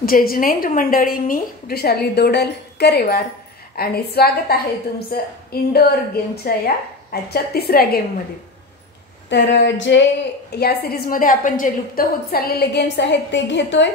जय जिनेंद्र मंडळी, मी वृषाली दोडल करेवार आणि स्वागत आहे तुमचं इंडोर गेमच्या या आजच्या तिसऱ्या गेम मध्ये। तर जे या सीरीज मध्ये आपण जे लुप्त होत चाललेले गेम्स आहेत ते घेतोय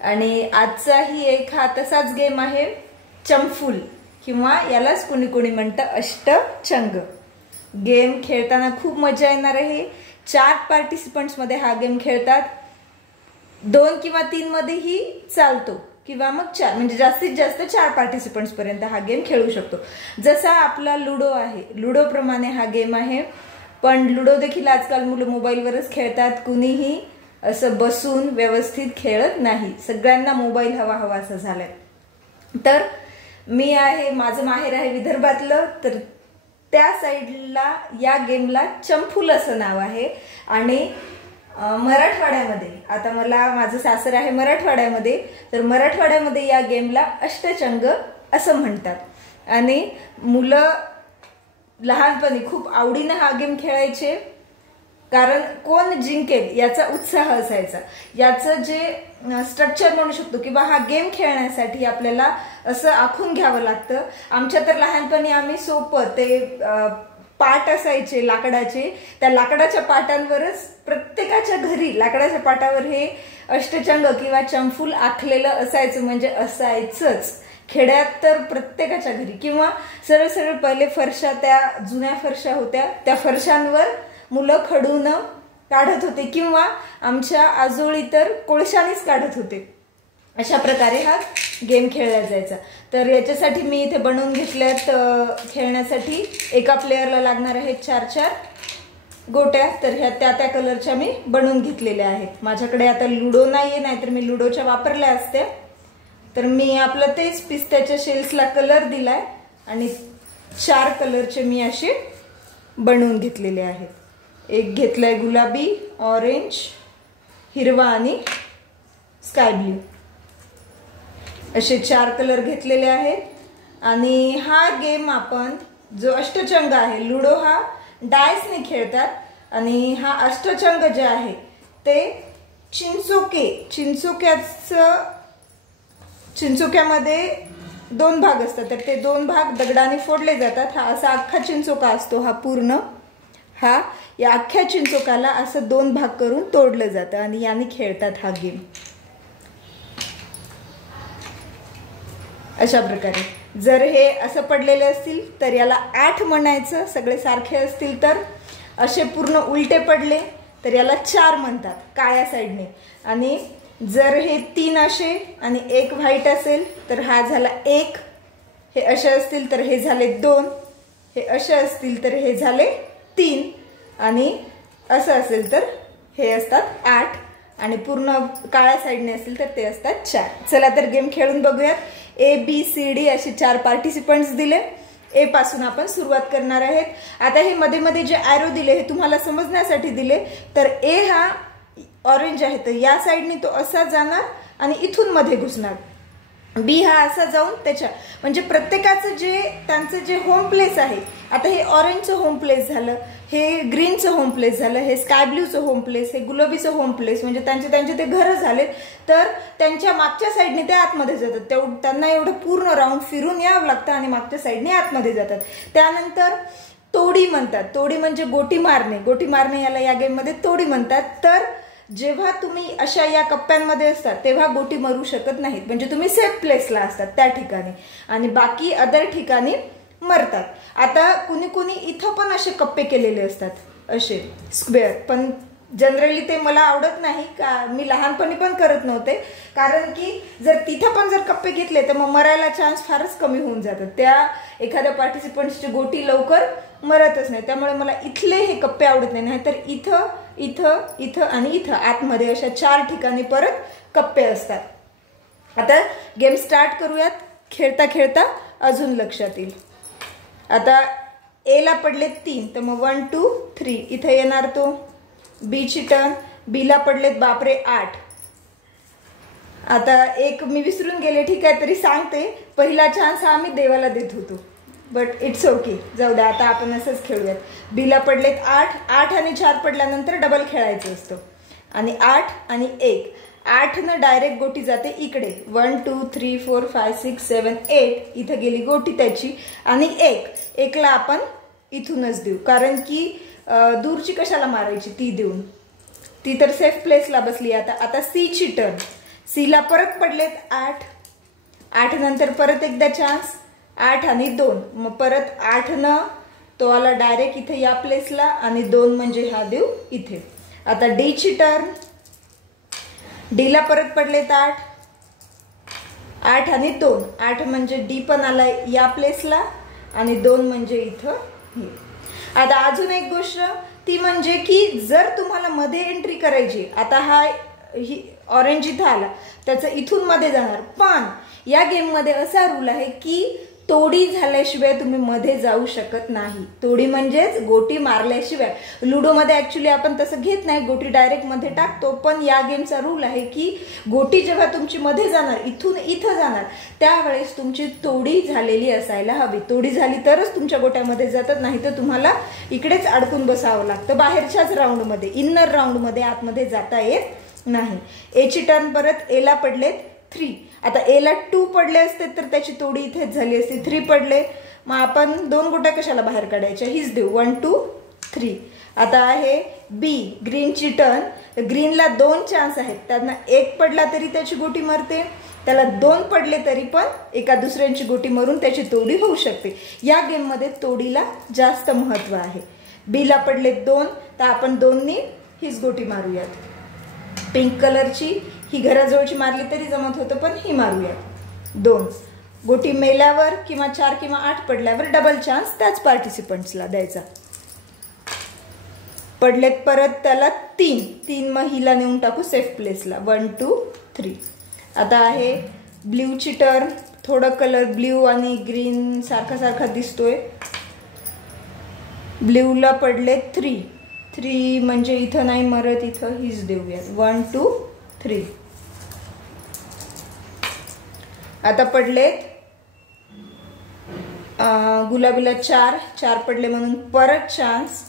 आणि आजचाही एक हा तसाच गेम आहे चंफुल किंवा यालाच कोणी कोणी म्हणतं अष्टचंग। गेम खेळताना खूप मजा येणार आहे। 4 पार्टिसिपंट्स मध्ये हा गेम खेळतात। 2 किंवा 3 मध्येही चालतो किंवा मग 4 म्हणजे जास्तीत जास्त 4 पार्टिसिपंट्स पर्यंत हा गेम खेळू शकतो। जसा आपला लुडो आहे, लुडो प्रमाणे हा गेम आहे। पण लुडो देखील आजकाल मुलं मोबाईलवरच खेळतात। कुणीही असं बसून व्यवस्थित खेळत नाही, सगळ्यांना मोबाईल हवा असं झालंय। तर मी आहे, माझं माहेर आहे विदर्भातलं, तर त्या साइडला या गेमला चंफुल असं नाव आहे। आणि मराठवाड्यामध्ये, आता मला माझं सासर आहे मराठवाड्यामध्ये, तर मराठवाड्यामध्ये या गेमला अष्टचंग असं म्हणतात। आणि मुलं लहानपणी खूप आवडीने हा गेम खेळायचे, कारण कोण जिंकेल याचा उत्साह असायचा। याचं जे स्ट्रक्चर म्हणू शकतो किंवा हा गेम खेळण्यासाठी आपल्याला असं आखून घ्यावं लागतं। आमच्या तर लहानपणी आम्ही सोपं ते पाट असायचे लाकडाचे, त्या लाकडाच्या पाटांवरच प्रत्येकाच्या घरी लाकडाच्या पाटावर हे अष्टचंग किंवा चंफुल आखलेलं असायचं, म्हणजे असायचंच। खेड्यात तर प्रत्येकाच्या घरी किंवा सरळ सरळ पहिले फरशा, त्या जुन्या फरशा होत्या, त्या फरशांवर मुलं खडून काढत होते किंवा आमच्या आजोळी तर कोळशानेच काढत होते। अशा प्रकारे हा गेम खेळला जायचा। तर याच्यासाठी मी इथे बनवून घेतल्यात खेळण्यासाठी एका प्लेयरला लागणार आहेत 4 गोट्या। तर ह्या त्या कलरच्या मी बनवून घेतलेल्या आहेत। माझ्याकडे आता लुडो नाहीये, नाहीतर मी लुडोच्या वापरल्या असत्या। तर मी आपलं तेच पिस्त्याच्या शेल्सला कलर दिलाय आणि 4 कलरचे मी असे बनवून घेतलेले आहेत। एक घेतलाय गुलाबी, ऑरेंज, हिरवा आणि स्काय ब्ल्यू, असे 4 कलर घेतलेले आहेत। आणि हा गेम आपण जो अष्टचंग आहे, लुडो हा डायसने खेळतात आणि हा अष्टचंग जे आहे ते चिंचोक्यामध्ये 2 भाग असतात। तर ते 2 भाग दगडाने फोडले जातात। हा असा अख्खा चिंचोका असतो, हा पूर्ण हा या अख्ख्या चिंचोकाला असं 2 भाग करून तोडलं जातं आणि याने खेळतात हा गेम। अशा प्रकारे जर हे असं पडलेले असतील तर याला 8 म्हणायचं, सगळे सारखे असतील तर। असे पूर्ण उलटे पडले तर याला 4 म्हणतात काळ्या साईडने। आणि जर हे 3 असे आणि 1 व्हाईट असेल तर हा झाला 1, हे असे असतील तर हे झाले 2, हे असे असतील तर हे झाले 3 आणि असं असेल तर हे असतात 8 आणि पूर्ण काळ्या साईडने असतील तर ते असतात 4। चला तर गेम खेळून बघूयात। ABCD असे 4 पार्टिसिपंट्स दिले। ए पासून आपण सुरुवात करणार आहेत। आता हे मध्ये मध्ये जे ॲरो दिले हे तुम्हाला समजण्यासाठी दिले। तर ए हा ऑरेंज आहे, तर या साईडने तो असा जाणार आणि इथून मध्ये घुसणार। बी हा असा जाऊन त्याच्या, म्हणजे प्रत्येकाचं जे त्यांचं जे होम प्लेस आहे, आता हे ऑरेंजचं होम प्लेस झालं, हे ग्रीनचं होम प्लेस झालं, हे स्काय ब्ल्यूचं होम प्लेस, हे गुलाबीचं होम प्लेस, म्हणजे त्यांचे ते घरं झाले। तर त्यांच्या मागच्या साईडने ते आतमध्ये जातात। त्यांना एवढं पूर्ण राऊंड फिरून यावं लागतं आणि मागच्या साईडने आतमध्ये जातात। त्यानंतर तोडी म्हणतात, तोडी म्हणजे गोटी मारणे याला या गेममध्ये तोडी म्हणतात। तर जेव्हा तुम्ही अशा या कप्प्यांमध्ये असतात तेव्हा गोटी मारू शकत नाहीत, म्हणजे तुम्ही सेफ प्लेसला असतात त्या ठिकाणी आणि बाकी अदर ठिकाणी मरतात। आता कुणी इथं पण असे कप्पे केलेले असतात, असे स्क्वेअर, पण जनरली ते मला आवडत नाही, का मी लहानपणी पण करत नव्हते, कारण की जर तिथं पण जर कप्पे घेतले तर मग मरायला चान्स फारच कमी होऊन जातात। त्या एखाद्या पार्टिसिपंट्सची गोटी लवकर मरतच नाही, त्यामुळे मला इथले हे कप्पे आवडत नाही। तर इथं इथं इथं आणि इथं आतमध्ये अशा 4 ठिकाणी परत कप्पे असतात। आता गेम स्टार्ट करूयात। खेळता खेळता अजून लक्षात येईल। आता ए ला पडले 3, तर मग 1 2 3 इथे येणार तो। बी ची टर्न, बी ला पडलेत बापरे 8। आता एक मी विसरून गेले, ठीक आहे तरी सांगते, पहिला चान्स हा आम्ही देवाला देत होतो, बट इट्स ओके, जाऊ द्या, आता आपण असंच खेळूयात। बी ला पडलेत 8 आणि 4 पडल्यानंतर डबल खेळायचं असतं आणि 8 आणि 1 8 न डायरेक्ट गोटी जाते इकडे 1 2 3 4 5 6 7 8 इथे गेली गोटी त्याची आणि 1 ला आपण इथूनच देऊ कारण की दूरची कशाला मारायची ती देऊन ती तर सेफ प्लेसला बसली. आता सी ची टर्न. सी ला परत पडलेत 8 नंतर परत एकदा चान्स 8 आणि 2 मग परत 8 न तो आला डायरेक्ट इथे या प्लेसला आणि 2 म्हणजे हा देऊ इथे. आता डी ची टर्न. डी ला परत पडलेत 8 आणि 2 8 म्हणजे डी पण आला या प्लेसला आणि 2 म्हणजे इथं हे. आता अजून एक गोष्ट ती म्हणजे की जर तुम्हाला मध्ये एंट्री करायची आता हा ऑरेंज इथं आला त्याचं इथून मध्ये जाणार पण या गेम मध्ये असा रूल आहे की तोडी झाल्याशिवाय तुम्ही मध्ये जाऊ शकत नाही. तोडी म्हणजेच गोटी मारल्याशिवाय. लुडो मध्ये ऍक्च्युली आपण तसं घेत नाही गोटी डायरेक्ट मध्ये टाकतो पण या गेमचा रूल आहे की गोटी जेव्हा तुमची मध्ये जाणार इथून इथं जाणार त्यावेळेस तुमची तोडी झालेली असायला हवी. तोडी झाली तरच तुमच्या गोट्यामध्ये जातात नाही तर तुम्हाला इकडेच अडकून बसावं लागतं बाहेरच्याच राऊंड मध्ये इनर राऊंड मध्ये आतमध्ये जाता येत नाही. ए ची टर्न परत ए ला पडलेत 3. आता ए ला 2 पडले असते तर त्याची तोडी इथेच झाली असती. 3 पडले मग आपण 2 गोट्या कशाला बाहेर काढायच्या हीच देऊ 1 2 3. आता आहे बी ग्रीनची टर्न. ग्रीनला 2 चान्स आहेत त्यांना 1 पडला तरी त्याची गोटी मरते त्याला 2 पडले तरी पण एका दुसऱ्यांची गोटी मरून त्याची तोडी होऊ शकते. या गेम मध्ये तोडीला जास्त महत्व आहे. बी ला पडले 2 तर आपण 2 नी हीच गोटी मारूयात. पिंक कलरची ही घराजवळची मारली तरी जमत होतं पण ही मारूयात 2. गोटी मेल्यावर किंवा 4 किंवा 8 पडल्यावर डबल चान्स त्याच पार्टिसिपंट्सला द्यायचा. पडलेत परत त्याला 3 मग हिला नेऊन टाकू सेफ प्लेसला 1 2 3. आता आहे ब्ल्यूची टर्न. थोडं कलर ब्ल्यू आणि ग्रीन सारखा दिसतोय. ब्ल्यूला पडले 3 म्हणजे इथं नाही मरत इथं हीच देऊयात 1 2 3. आता पडलेत गुलाबीला 4 पडले म्हणून परत चान्स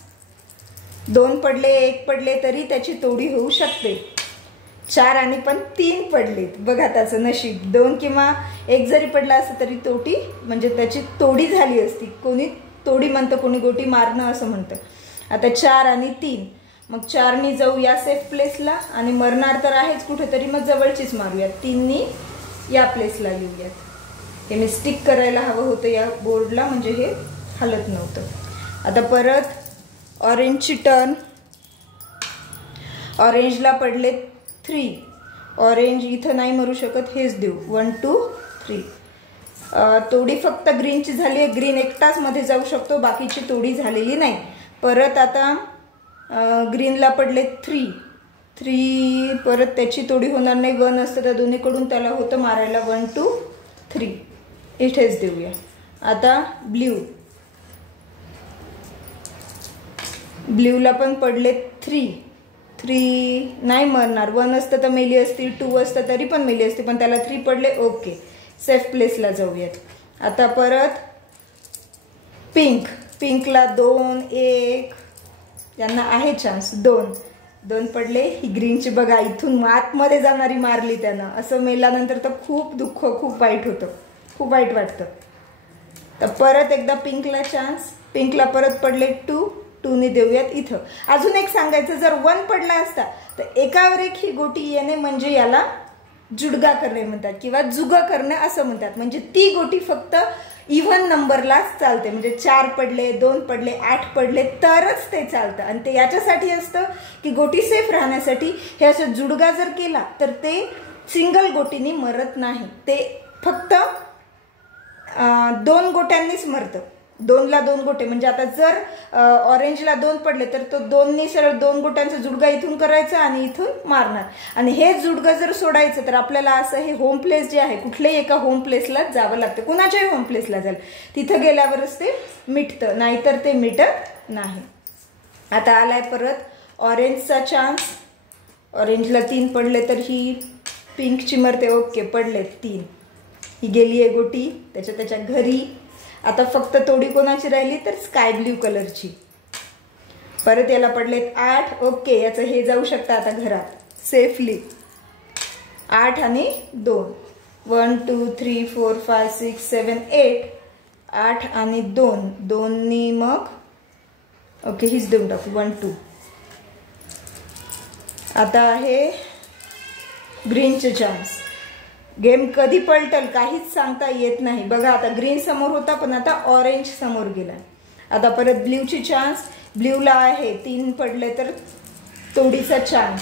2 पडले 1 पडले तरी त्याची तोडी होऊ शकते. 4 आणि पण 3 पडलेत बघा त्याचं नशीब. 2 किंवा 1 जरी पडला असतं तरी तोडी म्हणजे त्याची तोडी झाली असती. कोणी तोडी म्हणतं कोणी गोटी मारणं असं म्हणतं. आता 4 आणि 3 मग 4 नी जाऊ या सेफ प्लेसला आणि मरणार तर आहेच कुठेतरी मग जवळचीच मारूयात. 3 नी या प्लेसला येऊयात. हे मी स्टिक करायला हवं होतं या बोर्डला म्हणजे हे हलत नव्हतं. आता परत ऑरेंजची टर्न. ऑरेंजला पडले 3. ऑरेंज इथं नाही मरू शकत हेच देऊ 1 2 3. तोडी फक्त ग्रीनची झाली आहे. ग्रीन एकटाच मध्ये जाऊ शकतो बाकीची तोडी झालेली नाही. परत आता ग्रीनला पडले 3 परत त्याची तोडी होणार नाही. 1 असतं त्या दोन्हीकडून त्याला होतं मारायला 1 2 3 इथेच देऊया. आता ब्ल्यूला पण पडले 3 नाही मरणार. 1 असतं तर मेली असती 2 असतं तरी पण मेली असती पण त्याला 3 पडले. ओके सेफ प्लेसला जाऊयात. आता परत पिंकला 2 1 यांना आहे चान्स 2 पडले. ही ग्रीनची बघा इथून आतमध्ये जाणारी मारली त्यानं. असं मेल्यानंतर तर खूप दुःख खूप वाईट होतं खूप वाईट वाटतं. तर परत एकदा पिंकला चान्स. पिंकला परत पडले 2 नी देऊयात इथं. अजून एक सांगायचं जर 1 पडला असता तर एकावर एक ही गोटी येणे म्हणजे याला जुडगा करणे म्हणतात किंवा जुगा करणे असं म्हणतात. म्हणजे ती गोटी फक्त इव्हन नंबरलाच चालते. म्हणजे 4 पडले 2 पडले 8 पडले तरच ते चालतं आणि ते याच्यासाठी असतं की गोटी सेफ राहण्यासाठी. हे असं जुडगा जर केला तर ते सिंगल गोटीनी मरत नाही. ते फक्त 2 गोट्यांनीच मरतं. 2 ला 2 गोटे म्हणजे आता जर ऑरेंजला 2 पडले तर तो 2 नी सरळ 2 गोट्यांचा जुडगा इथून करायचा आणि इथून मारणार. आणि हे जुडगा जर सोडायचं तर आपल्याला असं हे होम प्लेस जे आहे कुठल्याही एका होम प्लेसला जावं लागतं. कुणाच्याही होम प्लेसला जाईल तिथं गेल्यावरच ते मिटतं नाहीतर ते मिटत नाही. आता आलाय परत ऑरेंजचा चान्स. ऑरेंजला 3 पडले तर ही पिंकची मरते. ओके पडले 3. ही गेली आहे गोटी त्याच्या घरी. आता फक्त तोडी कोणाची राहिली तर स्काय ब्ल्यू कलरची. परत याला पडलेत 8. ओके याचं हे जाऊ शकतं आता घरात सेफली. 8 आणि 2 1 2 3 4 5 6 7 8 8 आणि 2 2नी मग ओके हीच देऊन टाकू 1 2. आता आहे ग्रीनचे चान्स. गेम कधी पलटल काहीच सांगता येत नाही. बघा आता ग्रीन समोर होता पण आता ऑरेंज समोर गेला. आता परत ब्ल्यूची चान्स. ब्ल्यूला आहे 3 पडले तर तोडीचा चान्स.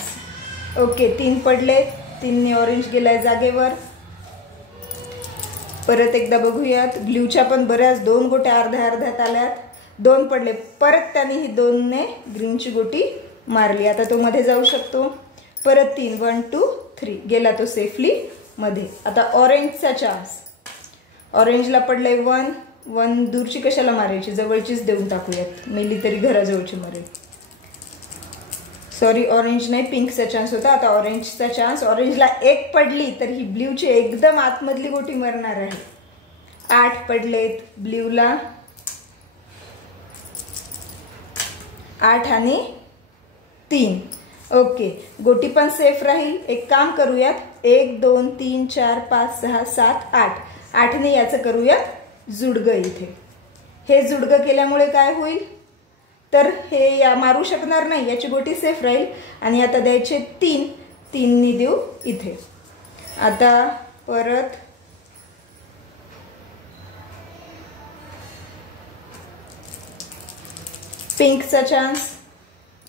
ओके 3 पडले, 3नी ऑरेंज गेलाय जागेवर. परत एकदा बघूयात. ब्ल्यूच्या पण बऱ्याच 2 गोट्या अर्ध्या अर्ध्यात आल्यात. 2 पडले, परत त्याने ही 2ने ग्रीनची गोटी मारली. आता तो मध्ये जाऊ शकतो. परत 3 1 2 3 गेला तो सेफली मध्ये. आता ऑरेंजचा चान्स. ऑरेंजला पडले 1 1 दूरची कशाला मारायची, जवळचीच देऊन टाकूयात, मेली तरी घराजवळची मरेल. सॉरी ऑरेंज नाही, पिंकचा चान्स होता. आता ऑरेंजचा चान्स. ऑरेंजला 1 पडली तर ही ब्ल्यूची एकदम आतमधली गोटी मरणार आहे. 8 पडलेत ब्ल्यूला. 8 आणि 3 ओके गोटी पण सेफ राहील. एक काम करूयात 1 2 3 4 5 6 7 8 8ने याचं करूयात जुडगं. इथे हे जुडगं केल्यामुळे काय होईल तर हे या मारू शकणार नाही, याची गोटी सेफ राहील. आणि आता द्यायचे 3 3नी देऊ इथे. आता परत पिंकचा चान्स.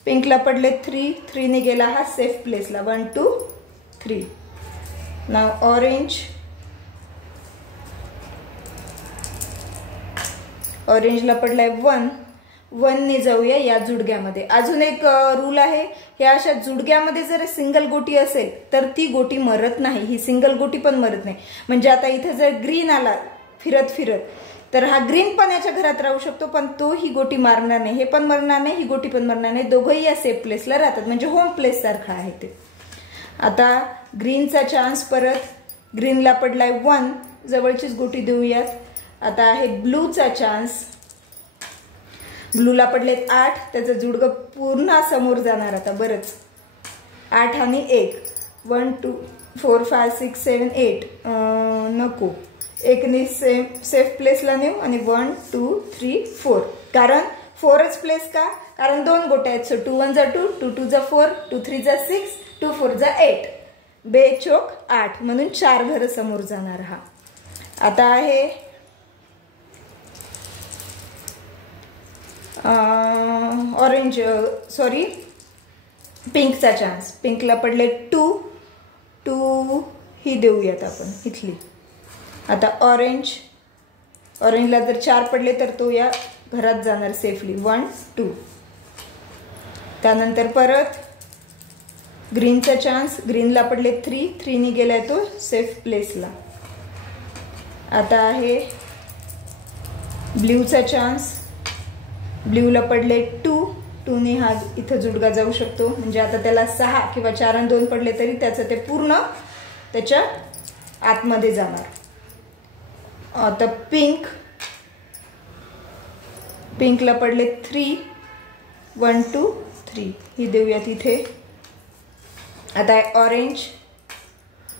पिंकला पडले 3 3ने गेला हा सेफ प्लेसला 1 2 3. नाव ऑरेंज. ऑरेंजला पडलाय 1 1ने जाऊया या जुडग्यामध्ये. अजून एक रूल आहे, ह्या अशा जुडग्यामध्ये जर सिंगल गोटी असेल तर ती गोटी मरत नाही. ही सिंगल गोटी पण मरत नाही. म्हणजे आता इथे जर ग्रीन आला फिरत फिरत तर हा ग्रीन पण याच्या घरात राहू शकतो पण तो ही गोटी मारणार नाही. हे पण मरणार नाही, ही गोटी पण मरणार नाही. दोघंही या सेफ प्लेसला राहतात, म्हणजे होम प्लेस सारखं आहे ते. आता ग्रीनचा चान्स. परत ग्रीनला पडलाय 1 जवळचीच गोटी देऊयात. आता आहे ब्लूचा चान्स. ब्लूला पडलेत 8 त्याचं जुडगं पूर्ण समोर जाणार आता बरंच. 8 आणि 1 1 2 4 5 6 7 8 नको 1ने सेफ प्लेसला नेऊ आणि 1 2 3 4. कारण 4च प्लेस का, कारण 2 गोट्या आहेत. सो 2 1 जा 2 2 2 जा 4 2 3 जा 6 2 4 जा 8 बेचोक 8 म्हणून 4 घरं समोर जाणार हा. आता आहे ऑरेंज सॉरी पिंकचा चान्स. पिंकला पडले 2 2 ही देऊयात आपण इथली. आता ऑरेंज. ऑरेंजला जर 4 पडले तर तो या घरात जाणार सेफली 1 2. त्यानंतर परत ग्रीनचा चान्स. ग्रीनला पडले 3 3नी गेलाय तो सेफ प्लेसला. आता आहे ब्ल्यूचा चान्स. ब्ल्यूला पडले 2 2ने हा इथं जुडगा जाऊ शकतो. म्हणजे आता त्याला 6 किंवा 4 आणि 2 पडले तरी त्याचं ते पूर्ण त्याच्या आतमध्ये जाणार. आता पिंक. पिंकला पडले 3 1 2 3 ही देऊयात इथे. आता ऑरेंज.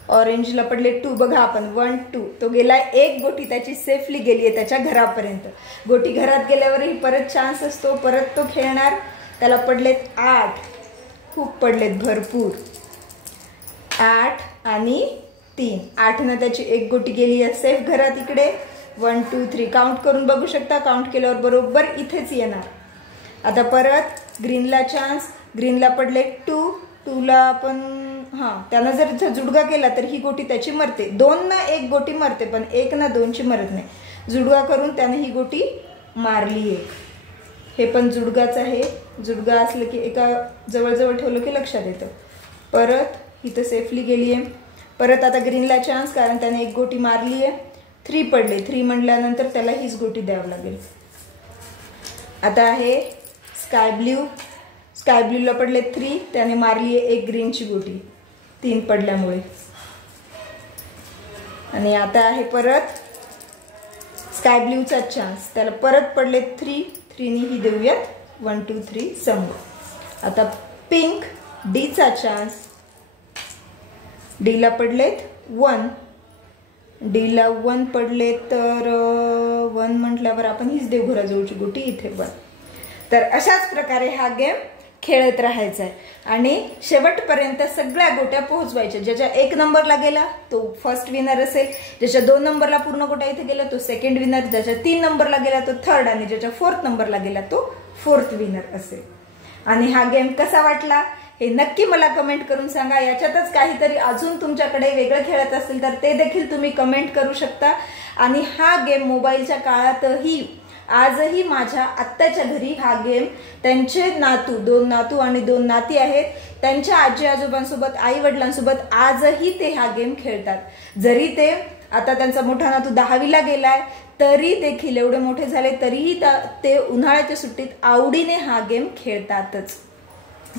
ऑरेंजला पडले 2 बघा आपण 1 2 तो गेलाय. 1 गोटी त्याची सेफली गेली आहे त्याच्या घरापर्यंत. गोटी घरात गेल्यावरही परत चान्स असतो, परत तो खेळणार. त्याला पडलेत 8 खूप पडलेत भरपूर. 8 आणि 3 8ने त्याची 1 गोटी गेली आहे सेफ घरात इकडे. 1 2 3 काउंट करून बघू शकता. काउंट केल्यावर बरोबर इथेच येणार. आता परत ग्रीनला चान्स. ग्रीनला पडले 2 2ला आपण त्यानं जर जुडगा केला तर ही गोटी त्याची मरते. 2 ना 1 गोटी मरते पण 1 ना 2ची मरत नाही. जुडगा करून त्याने ही गोटी मारली 1. हे पण जुडगाच आहे. जुडगा असलं की एका जवळजवळ ठेवलं की लक्षात येतं. परत इथं सेफली गेली आहे. परत आता ग्रीनला चान्स कारण त्याने 1 गोटी मारली आहे. 3 पडले. 3 म्हणल्यानंतर त्याला हीच गोटी द्यावं लागेल. आता आहे स्काय ब्ल्यू. स्काय ब्ल्यूला पडले 3 त्याने मारली आहे 1 ग्रीनची गोटी 3 पडल्यामुळे. आणि आता आहे परत स्काय ब्ल्यूचा चान्स. त्याला परत पडले 3 3नी ही देऊयात 1 2 3 समोर. आता पिंक. डीचा चान्स. डीला पडलेत 1, डीला 1 पडले तर 1 म्हटल्यावर आपण हीच देऊ घराजवळची गोटी इथे 1. तर अशाच प्रकारे हा गेम खेळत राहायचा आहे आणि शेवटपर्यंत सगळ्या गोट्या पोहोचवायच्या. ज्याच्या 1 नंबरला गेला तो फर्स्ट विनर असेल, ज्याच्या 2 नंबरला पूर्ण गोट्या इथे गेला तो सेकंड विनर, ज्याच्या 3 नंबरला गेला तो थर्ड आणि ज्याच्या 4th नंबरला गेला तो 4th विनर असेल. आणि हा गेम कसा वाटला हे नक्की मला कमेंट करून सांगा. याच्यातच काहीतरी अजून तुमच्याकडे वेगळं खेळत असेल तर ते देखील तुम्ही कमेंट करू शकता. आणि हा गेम मोबाईलच्या काळातही आजही माझ्या आत्याच्या घरी हा गेम त्यांचे नातू 2 नातू आणि 2 नाती आहेत, त्यांच्या आजी आजोबांसोबत आई वडिलांसोबत आजही ते हा गेम खेळतात. जरी ते आता त्यांचा मोठा नातू 10वीला गेलाय तरी देखील एवढे मोठे झाले तरीही ते उन्हाळ्याच्या सुट्टीत आवडीने हा गेम खेळतातच.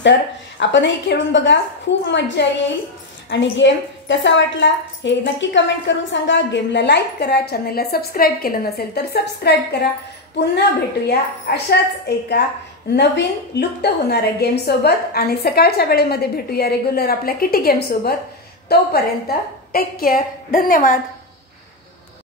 तर आपणही खेळून बघा, खूप मजा येईल. आणि गेम कसा वाटला हे नक्की कमेंट करून सांगा. गेमला लाईक करा, चॅनलला सबस्क्राईब केलं नसेल तर सबस्क्राईब करा. पुन्हा भेटूया अशाच एका नवीन लुप्त होणाऱ्या गेम सोबत आणि सकाळच्या वेळेमध्ये भेटूया रेग्युलर आपल्या किटी गेम सोबत. तोपर्यंत टेक केअर. धन्यवाद.